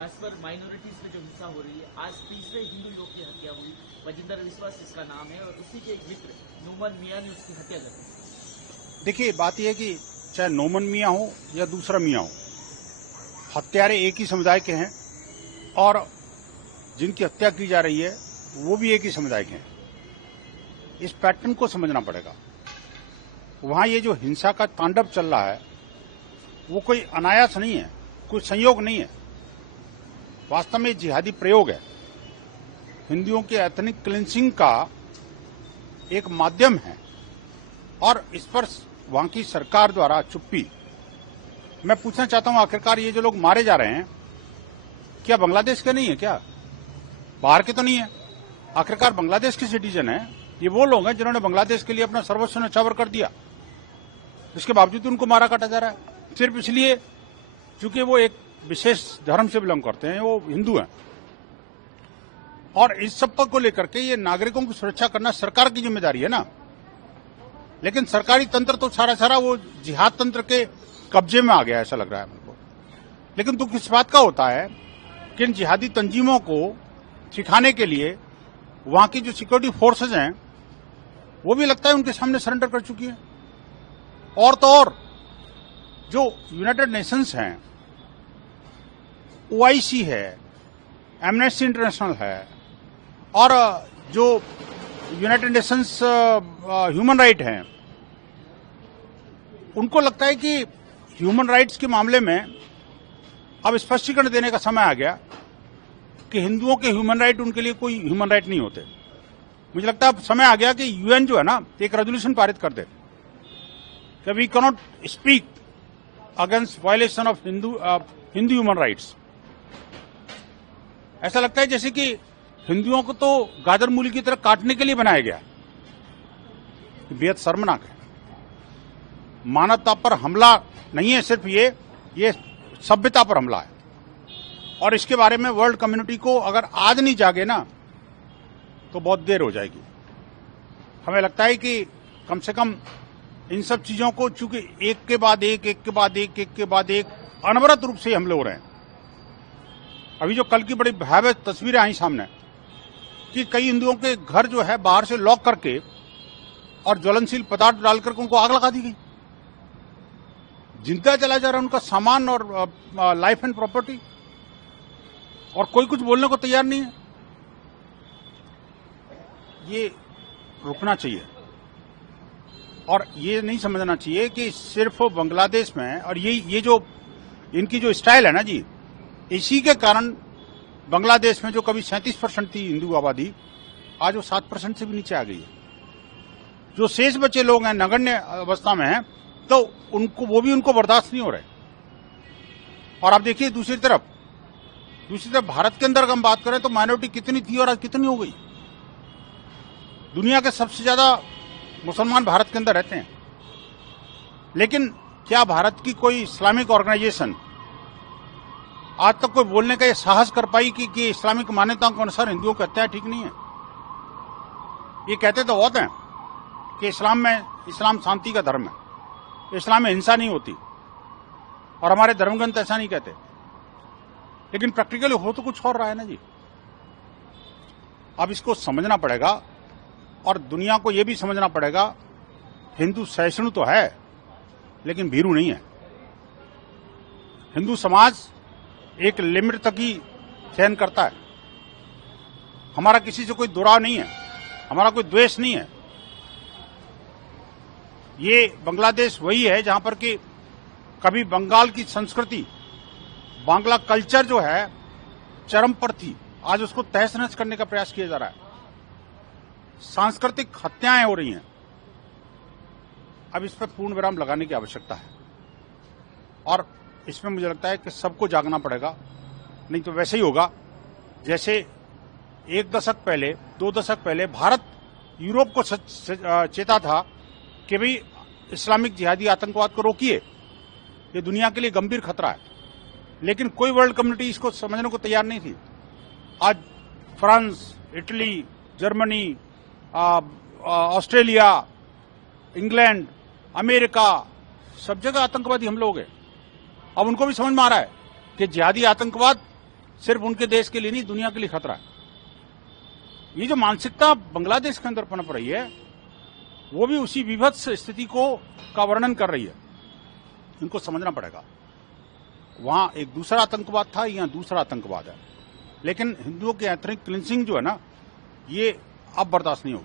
खास पर माइनॉरिटीज में जो हिंसा हो रही है, आज तीसरे हिंदू युवक की हत्या हुई। वजिंदर विश्वास इसका नाम है और उसी के एक मित्र नोमन मियां ने उसकी हत्या कर दी। देखिए, बात यह है कि चाहे नोमन मियां हो या दूसरा मियां हो, हत्यारे एक ही समुदाय के हैं और जिनकी हत्या की जा रही है वो भी एक ही समुदाय के हैं। इस पैटर्न को समझना पड़ेगा। वहां ये जो हिंसा का तांडव चल रहा है वो कोई अनायास नहीं है, कोई संयोग नहीं है। वास्तव में जिहादी प्रयोग है, हिंदुओं के एथनिक क्लिंसिंग का एक माध्यम है और इस पर वहां की सरकार द्वारा चुप्पी। मैं पूछना चाहता हूं, आखिरकार ये जो लोग मारे जा रहे हैं क्या बांग्लादेश के नहीं है? क्या बाहर के तो नहीं है? आखिरकार बांग्लादेश के सिटीजन है। ये वो लोग हैं जिन्होंने बांग्लादेश के लिए अपना सर्वस्व न्यौछावर कर दिया। इसके बावजूद उनको मारा काटा जा रहा है सिर्फ इसलिए क्योंकि वो एक विशेष धर्म से बिलोंग करते हैं, वो हिंदू हैं। और इस सब को लेकर के ये नागरिकों की सुरक्षा करना सरकार की जिम्मेदारी है ना। लेकिन सरकारी तंत्र तो सारा वो जिहाद तंत्र के कब्जे में आ गया, ऐसा लग रहा है मुझको। लेकिन दुख इस बात का होता है कि इन जिहादी तंजीमों को सिखाने के लिए वहां की जो सिक्योरिटी फोर्सेज हैं वो भी लगता है उनके सामने सरेंडर कर चुकी हैं। और तो और जो यूनाइटेड नेशंस हैं, OIC है, एमनेस्टी इंटरनेशनल है और जो यूनाइटेड नेशंस ह्यूमन राइट हैं, उनको लगता है कि ह्यूमन राइट्स के मामले में अब स्पष्टीकरण देने का समय आ गया कि हिंदुओं के ह्यूमन राइट उनके लिए कोई ह्यूमन राइट नहीं होते। मुझे लगता है अब समय आ गया कि UN जो है ना, एक रेजोल्यूशन पारित कर दे कि we can not speak against violation of Hindu human rights. ऐसा लगता है जैसे कि हिंदुओं को तो गाजर मूली की तरह काटने के लिए बनाया गया। बेहद शर्मनाक है। मानवता पर हमला नहीं है सिर्फ ये सभ्यता पर हमला है। और इसके बारे में वर्ल्ड कम्युनिटी को अगर आज नहीं जागे ना तो बहुत देर हो जाएगी। हमें लगता है कि कम से कम इन सब चीजों को, चूंकि एक के बाद एक अनवरत रूप से हमले हो रहे हैं। अभी जो कल की बड़ी भयावह तस्वीरें आई सामने कि कई हिंदुओं के घर जो है बाहर से लॉक करके और ज्वलनशील पदार्थ डालकर उनको आग लगा दी गई। जिंदा चला जा रहा है उनका सामान और लाइफ एंड प्रॉपर्टी, और कोई कुछ बोलने को तैयार नहीं है। ये रुकना चाहिए और ये नहीं समझना चाहिए कि सिर्फ बांग्लादेश में, और ये जो इनकी जो स्टाइल है ना जी, इसी के कारण बांग्लादेश में जो कभी 37% थी हिंदू आबादी, आज वो 7% से भी नीचे आ गई है। जो शेष बचे लोग हैं नगण्य अवस्था में हैं, तो उनको बर्दाश्त नहीं हो रहे। और आप देखिए दूसरी तरफ भारत के अंदर हम बात करें तो माइनॉरिटी कितनी थी और आज कितनी हो गई। दुनिया के सबसे ज्यादा मुसलमान भारत के अंदर रहते हैं। लेकिन क्या भारत की कोई इस्लामिक ऑर्गेनाइजेशन आज तक कोई बोलने का ये साहस कर पाई कि इस्लामिक मान्यताओं के अनुसार हिंदुओं की हत्या ठीक नहीं है? ये कहते तो बहुत हैं कि इस्लाम शांति का धर्म है, इस्लाम में हिंसा नहीं होती, और हमारे धर्मग्रंथ ऐसा नहीं कहते। लेकिन प्रैक्टिकली हो तो कुछ और रहा है ना जी। अब इसको समझना पड़ेगा और दुनिया को यह भी समझना पड़ेगा, हिंदू सहिष्णु तो है लेकिन भीरू नहीं है। हिंदू समाज एक लिमिट तक ही सहन करता है। हमारा किसी से कोई दुराव नहीं है, हमारा कोई द्वेष नहीं है। ये बांग्लादेश वही है जहां पर कि कभी बंगाल की संस्कृति, बांग्ला कल्चर जो है चरम पर थी, आज उसको तहस नहस करने का प्रयास किया जा रहा है। सांस्कृतिक हत्याएं हो रही हैं। अब इस पर पूर्ण विराम लगाने की आवश्यकता है और इसमें मुझे लगता है कि सबको जागना पड़ेगा। नहीं तो वैसे ही होगा जैसे 1 दशक पहले, 2 दशक पहले भारत यूरोप को चेता था कि भाई इस्लामिक जिहादी आतंकवाद को रोकिए, ये दुनिया के लिए गंभीर खतरा है। लेकिन कोई वर्ल्ड कम्युनिटी इसको समझने को तैयार नहीं थी। आज France, Italy, Germany, Australia, England, America, सब जगह आतंकवादी हमले हो गए। अब उनको भी समझ में आ रहा है कि जिहादी आतंकवाद सिर्फ उनके देश के लिए नहीं, दुनिया के लिए खतरा है। ये जो मानसिकता बांग्लादेश के अंदर पनप रही है, वो भी उसी विभत्स स्थिति का वर्णन कर रही है। इनको समझना पड़ेगा, वहां एक दूसरा आतंकवाद था, यहां दूसरा आतंकवाद है। लेकिन हिंदुओं के एथनिक क्लिंसिंग जो है ना, ये अब बर्दाश्त नहीं होगी।